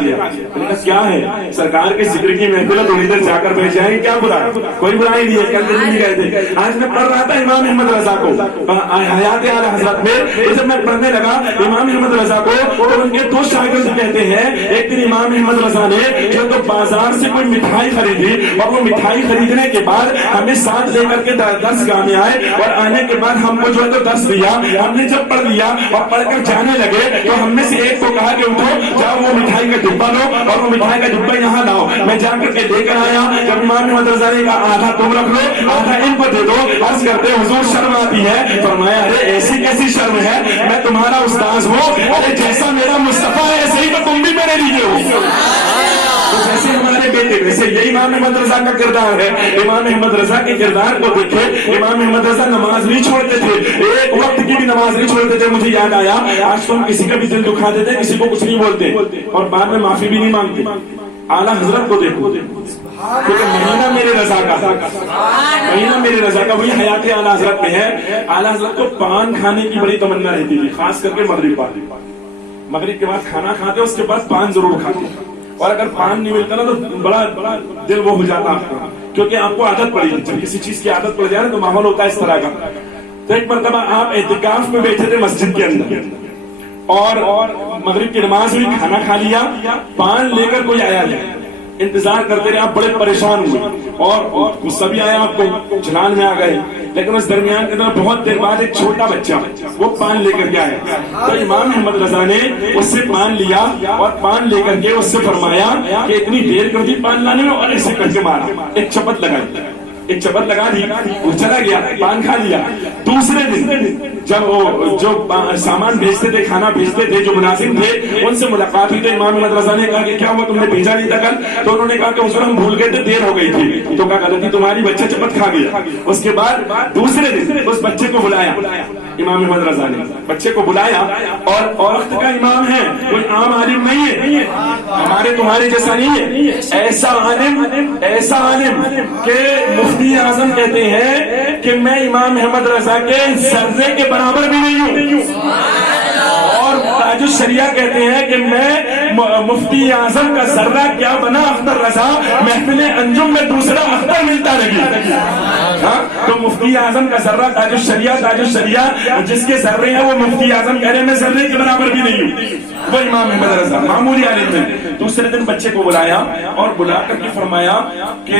گیا. کیا ہے سرکار کے ذکر کی محفل ہے, تھوڑی دیر جا کر بیٹھ جائیں, کیا برا ہے؟ کوئی برائی نہیں ہے. کل نہیں گئے تھے, آج میں پڑھ رہا تھا امام احمد رضا کو حیات اعلی حضرت میں, جب میں پڑھنے لگا امام احمد رضا کو, تو ان کے دو شاگرد کہتے ہیں ایک دن امام احمد رضا نے جو تو بازار سے کوئی مٹھائی خریدی, اور وہ مٹھائی خریدنے کے بعد ہمیں ساتھ لے کر کے درس گاہ میں آئے, اور آنے کے بعد ہم کو جو ہے تو درس دیا. ہم نے جب پڑھ لیا اور پڑھ کر جانے لگے تو ہم میں سے ایک کو کہا کہ اٹھو جاؤ وہ مٹھائی کا ڈبہ لو, اور وہ مٹھائی کا ڈبہ یہاں لاؤ. میں جا کر کے لے کر آیا. جب امام احمد رضا نے کہا آدھا تم رکھ لو آدھا ان کو دے دو, عرض کرتے حضور شرم آتی ہے. فرمایا ارے ایسی کیسی شرم ہے, میں تمہارا استاذ ہوں, ارے جیسا میرا مصطفیٰ ہے ایسے ہی تو تم بھی میرے لیے ہو. تو جیسے ہمارے بیٹے ویسے یہ امام احمد رضا کا کردار ہے. امام احمد رضا کے کردار کو دیکھے. امام احمد رضا نماز نہیں چھوڑتے تھے, ایک وقت کی بھی نماز نہیں چھوڑتے تھے. مجھے یاد آیا آج تو ہم کسی کا بھی دل دکھا دیتے, کسی کو کچھ نہیں بولتے اور بعد میں معافی بھی نہیں مانگتے. اعلیٰ حضرت کو دیکھو, کیونکہ مہینہ میرے رضا کا, مہینہ میرے رضا کا, وہی حیات اعلیٰ حضرت میں ہے. اعلیٰ حضرت کو پان کھانے کی بڑی تمنا رہتی تھی, خاص کر کے مغرب پاتی. مغرب کے بعد کھانا کھاتے, اس کے بعد پان ضرور کھاتے, اور اگر پان نہیں ملتا نا تو بڑا دل وہ ہو جاتا آپ کا, کیونکہ آپ کو عادت پڑی. جب کسی چیز کی عادت پڑ جائے نا تو ماحول ہوتا ہے اس طرح کا. تو ایک مرتبہ آپ اعتکاف میں بیٹھے تھے مسجد کے اندر, اور مغرب کی نماز ہوئی, کھانا کھا لیا, پان لے کر کوئی آیا نہیں. انتظار کرتے رہے, آپ بڑے پریشان ہوئے اور غصہ بھی آیا آپ کو, جلال میں آ گئے. لیکن اس درمیان کے اندر بہت دیر بعد ایک چھوٹا بچہ وہ پان لے کر کے آیا. تو امام احمد رضا نے اس سے پان لیا, اور پان لے کر کے اس سے فرمایا کہ اتنی دیر کر دی پان لانے میں, اور اسے کر کے مارا, ایک چپت لگائی, ایک چپت لگا دی, وہ چلا گیا, پان کھا لیا. دوسرے دن جب وہ جو سامان بھیجتے تھے, کھانا بھیجتے تھے, جو ملازم تھے, ان سے ملاقات ہوئی. تو امام احمد رضا نے کہا کہ کیا ہوا, تم نے بھیجا نہیں تھا کل؟ تو انہوں نے کہا کہ اس وقت ہم بھول گئے تھے, دیر ہو گئی تھی. تو کہا غلطی تمہاری, بچہ چپت کھا گیا. اس کے بعد دوسرے دن اس بچے کو بلایا امام احمد رضا نے, بچے کو بلایا, اور وقت کا امام ہے, کوئی عام عالم نہیں ہے, ہمارے تمہارے جیسا نہیں ہے. ایسا عالم کہ مفتی اعظم کہتے ہیں کہ میں امام احمد رضا کے ذرے کے برابر بھی نہیں ہوں. اور تاج الشریعہ کہتے ہیں کہ میں مفتی اعظم کا ذرہ کیا بنا اختر رضا, محفل انجم میں دوسرا اختر ملتا رہی. تو مفتی اعظم کا ذرہ تاج الشریعہ جس کے ذرے ہیں وہ مفتی اعظم کہہ رہے ہیں میں ذرے کے برابر بھی نہیں ہوں, وہ امام احمد رضا معمولی عالم ہے. دوسرے دن بچے کو بلایا, اور بلا کر کے فرمایا کہ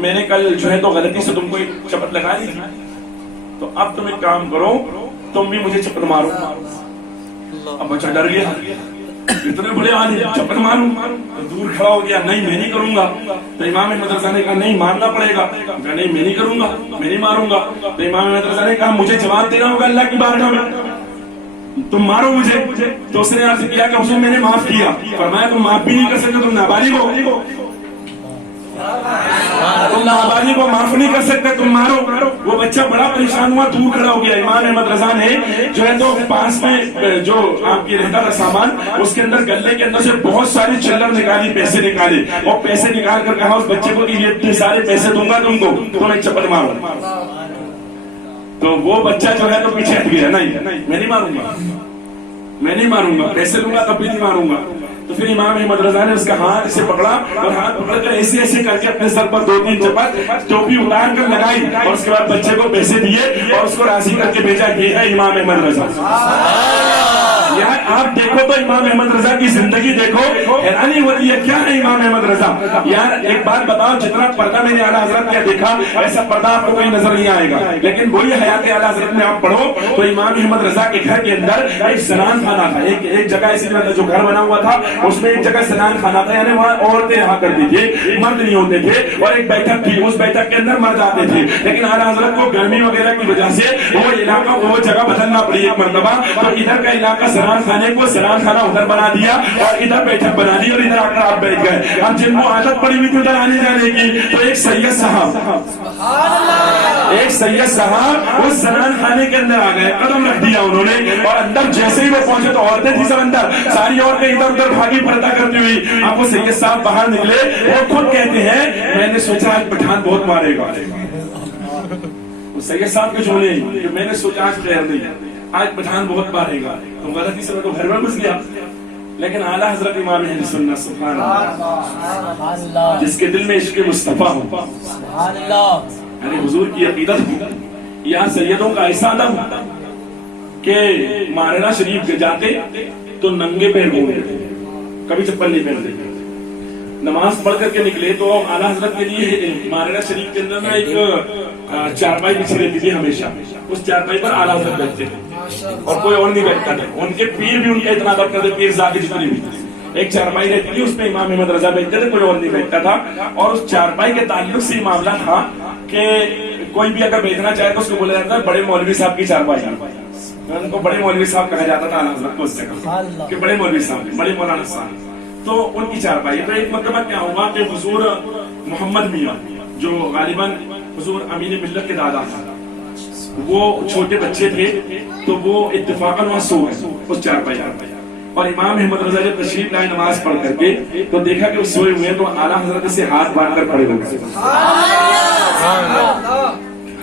میں نے کل جو ہے تو غلطی سے تم کو ایک چپت لگا دی تھی, تو اب تم ایک کام کرو, تم بھی مجھے چپت مارو. اب بچہ ڈر گیا, اتنے بڑے عالم چپت ماروں, دور کھڑا ہو گیا, نہیں میں نہیں کروں گا. تو امام احمد رضا نے کہا نہیں مارنا پڑے گا. نہیں میں نہیں کروں گا, میں نہیں ماروں گا. تو امام احمد رضا نے کہا مجھے جواب دینا ہوگا اللہ کی بارگاہ میں, تم مارو مجھے. تو اس نے عرض کیا کہ حضور میں نے معاف کیا. فرمایا تم معاف بھی نہیں کر سکتے, تم نابالغ ہو, تم نابالغ کو معاف نہیں کر سکتے, تم مارو. وہ بچہ بڑا پریشان ہوا, دور کھڑا ہو گیا. امام احمد رضا نے جو ہے تو پاس میں جو آپ کی رہتا تھا سامان, اس کے اندر گلے کے اندر سے بہت ساری چلر نکالی, پیسے نکالے, اور پیسے نکال کر کہا اس بچے کو کہ یہ سارے پیسے دوں گا تم کو, تم ایک چپل مارو. تو وہ بچہ جو ہے تو پیچھے ہٹ گیا, نہیں میں نہیں ماروں گا, میں نہیں ماروں گا, پیسے دوں گا تب بھی نہیں ماروں گا. تو پھر امام احمد رضا نے اس کا ہاتھ اسے پکڑا, اور ہاتھ پکڑ کر ایسے ایسے کر کے اپنے سر پر 2-3 چپت ٹوپی اتار کر لگائی, اور اس کے بعد بچے کو پیسے دیے اور اس کو راضی کر کے بھیجا. یہ ہے امام احمد رضا. یار آپ دیکھو تو امام احمد رضا کی زندگی دیکھو, حیرانی ہوتی ہے کیا ہے امام احمد رضا. یار ایک بات بتاؤ, جتنا پردہ میں نے اعلیٰ حضرت کیا دیکھا ایسا پردہ آپ کو کوئی نظر نہیں آئے گا, لیکن وہی حیات اعلیٰ حضرت میں آپ پڑھو تو امام احمد رضا کے گھر کے اندر ایک زنان خانہ تھا. ایک جگہ ایسی جو گھر بنا ہوا تھا اس میں ایک جگہ زنان خانہ تھا, یعنی وہاں عورتیں رہا کرتی تھی, مرد نہیں ہوتے تھے. اور ایک بیٹھک تھی, اس بیٹھک کے اندر مرد آتے تھے, لیکن اعلیٰ حضرت کو گرمی وغیرہ کی وجہ سے وہ علاقہ وہ جگہ بدلنا پڑی ایک مرتبہ. تو ادھر کا علاقہ زنان خانے کو زنان خانہ ادھر بنا دیا, اور ادھر بیٹھک بنا دی, اور ادھر آ کر آپ بیٹھ گئے. اب جن کو عادت پڑی ہوئی تھی ادھر آنے جانے کی, تو ایک سید صاحب اس زنان خانے کے اندر آ گئے, قدم رکھ دیا انہوں نے, اور اندر جیسے ہی وہ پہنچے تو عورتیں تھی سب اندر, ساری عورتیں ادھر ادھر بھاگی پردہ کرتی ہوئی. اب وہ سید صاحب باہر نکلے, وہ خود کہتے ہیں میں نے سوچا آج پٹھان بہت مارے گا. وہ سید صاحب کے جملے کہ میں نے سوچا آج خیر نہیں, آج پٹھان بہت مارے گا. تو غلطی سے میں تو گھر میں گھس گیا, لیکن اعلیٰ حضرت امام اہل سنت سبحان اللہ جس کے دل میں عشق مصطفیٰ ہو، یعنی حضور کی عقیدت ہو، یہاں سیدوں کا ایسا ادب کہ مارنا شریف کے جاتے تو ننگے پیر گھومتے، کبھی چپل نہیں پہنتے، نماز پڑھ کر کے نکلے تو اعلیٰ حضرت کے لیے مارنا شریف کے اندر ایک چارپائی بچھی رہتی تھی، ہمیشہ اس چارپائی پر اعلیٰ حضرت بیٹھتے تھے اور کوئی اور نہیں بیٹھتا تھا. ان کے پیر بھی ان کا اتنا ادب کرتے، پیر زاکی جتنی بھی ایک چارپائی رہتی تھی، اس پہ امام احمد رضا بیٹھتے تھے، کوئی اور نہیں بیٹھتا تھا. اور اس چارپائی کے تعلق سے معاملہ تھا کہ کوئی بھی اگر بیٹھنا چاہے تو اس کو بولا جاتا ہے بڑے مولوی صاحب کی چارپائی. ان کو بڑے مولوی صاحب کہا جاتا تھا اعلیٰ حضرت کو، اس جگہ کہ بڑے مولوی صاحب، بڑے مولانا صاحب. تو ان کی چارپائی. تو ایک مرتبہ کیا ہوا کہ حضور محمد میاں جو غالباً حضور امین ملت کے دادا تھا، وہ چھوٹے بچے تھے تو وہ اتفاقاً وہاں سو گئے اس چارپائی. اور امام احمد رضا جب تشریف لائے نماز پڑھ کر کے تو دیکھا کہ وہ سوئے ہوئے ہیں، تو اعلیٰ حضرت سے ہاتھ باندھ کر کھڑے ہو گئے.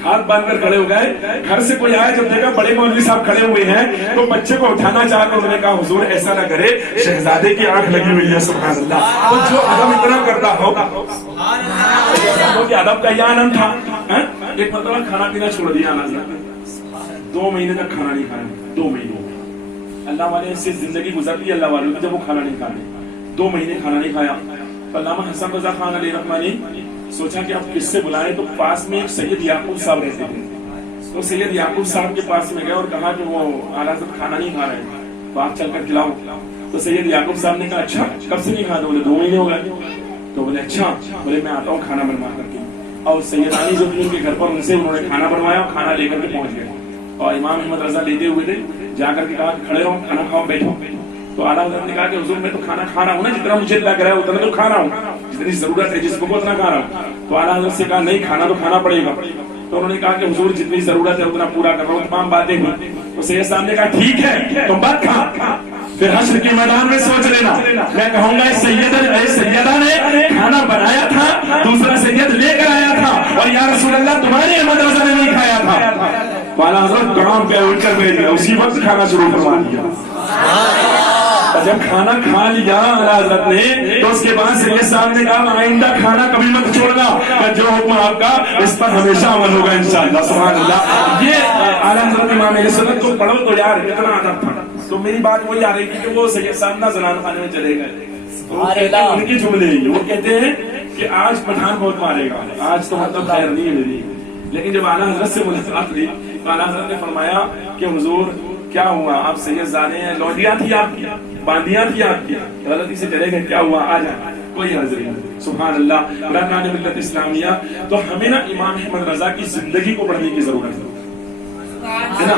ہاتھ باندھ کر کھڑے ہو گئے. گھر سے کوئی آیا، جب دیکھا بڑے مولوی صاحب کھڑے ہوئے ہیں تو بچے کو اٹھانا چاہ کر انہوں نے کہا حضور ایسا نہ کرے، شہزادے کی آنکھ لگی ہوئی ہے. سبحان اللہ. تو جو ادب اتنا کرتا ہوگا کہ ادب کا یہ آنند تھا. ایک مرتبہ کھانا پینا چھوڑ دیا اعلیٰ حضرت، 2 مہینے تک کھانا نہیں کھایا. 2 مہینے اللہ والے سے زندگی گزرتی اللہ والوں جب وہ کھانا نہیں کھانے. 2 مہینے کھانا نہیں کھایا. علامہ حسن رضا خان علیہ رحمانی سوچا کہ اب کس سے بلائیں، تو پاس میں ایک سید یعقوب صاحب رہتے تھے. تو سید یعقوب صاحب کے پاس میں گئے اور کہا کہ وہ اعلیٰ حضرت کھانا نہیں کھا رہے ہیں، تو آپ چل کر کھلاؤ. تو سید یعقوب صاحب نے کہا اچھا کب سے نہیں کھاتے؟ بولے 2 مہینے ہو گئے. تو بولے اچھا، بولے میں آتا ہوں کھانا بنوا کر کے. اور سیدانی جو تھی ان کے گھر پر، ان سے انہوں نے کھانا بنوایا، کھانا لے کر کے پہنچ گئے. اور امام احمد رضا لیتے ہوئے تھے، جا کر کے کہا کہ کھڑے رہو، کھانا کھاؤ، بیٹھو. تو اعلیٰ حضرت نے کہا کہ حضور میں تو کھانا کھا رہا ہوں نا، جتنا مجھے لگ رہا ہے اتنا تو کھا رہا ہوں، جتنی ضرورت ہے جس کو اتنا کھا رہا ہوں. تو اعلیٰ حضرت سے کہا نہیں، کھانا تو کھانا پڑے گا. تو انہوں نے کہا کہ حضور جتنی ضرورت ہے اتنا پورا کر رہا ہوں، تمام باتیں ہوئی. تو سید صاحب نے کہا ٹھیک ہے تم بات کھا، پھر حشر کے میدان میں سوچ لینا. میں کہوں گا سیدہ نے کھانا بنایا تھا، دوسرا سید لے کر آیا تھا، اور یا رسول اللہ تمہارے احمد رضا نے نہیں کھایا تھا. تو اعلیٰ حضرت کام پہ اٹھ کر بیٹھ گیا، اسی وقت کھانا شروع کروا دیا. جب کھانا کھا لیا اعلیٰ حضرت نے تو اس کے بعد سید صاحب نے کہا آئندہ کھانا کبھی مت چھوڑنا، جو حکم آپ کا اس پر ہمیشہ عمل ہوگا انشاءاللہ. سبحان اللہ. یہ اعلیٰ حضرت امام اہل سنت کو پڑھو تو یار کتنا ادب تھا. تو میری بات وہی آ رہی تھی کہ وہ سید صاحب نہ زنان خانے میں چلے گئے. ان کے جملے وہ کہتے ہیں کہ آج پٹھان بہت مارے گا، آج تو مطلب خیر نہیں ہے میری. لیکن جب اعلیٰ حضرت سے ملاقات ہوئی تو اعلیٰ حضرت نے فرمایا کہ حضور کیا ہوا، آپ سید زادے ہیں، لوٹیاں تھی آپ کی، باندیاں تھی آپ کی، غلطی سے چلے گئے، کیا ہوا آ جائیں، کوئی حرض نہیں. سبحان اللہ. رکن ملت اسلامیہ. تو ہمیں نا امام احمد رضا کی زندگی کو پڑھنے کی ضرورت ہے نا.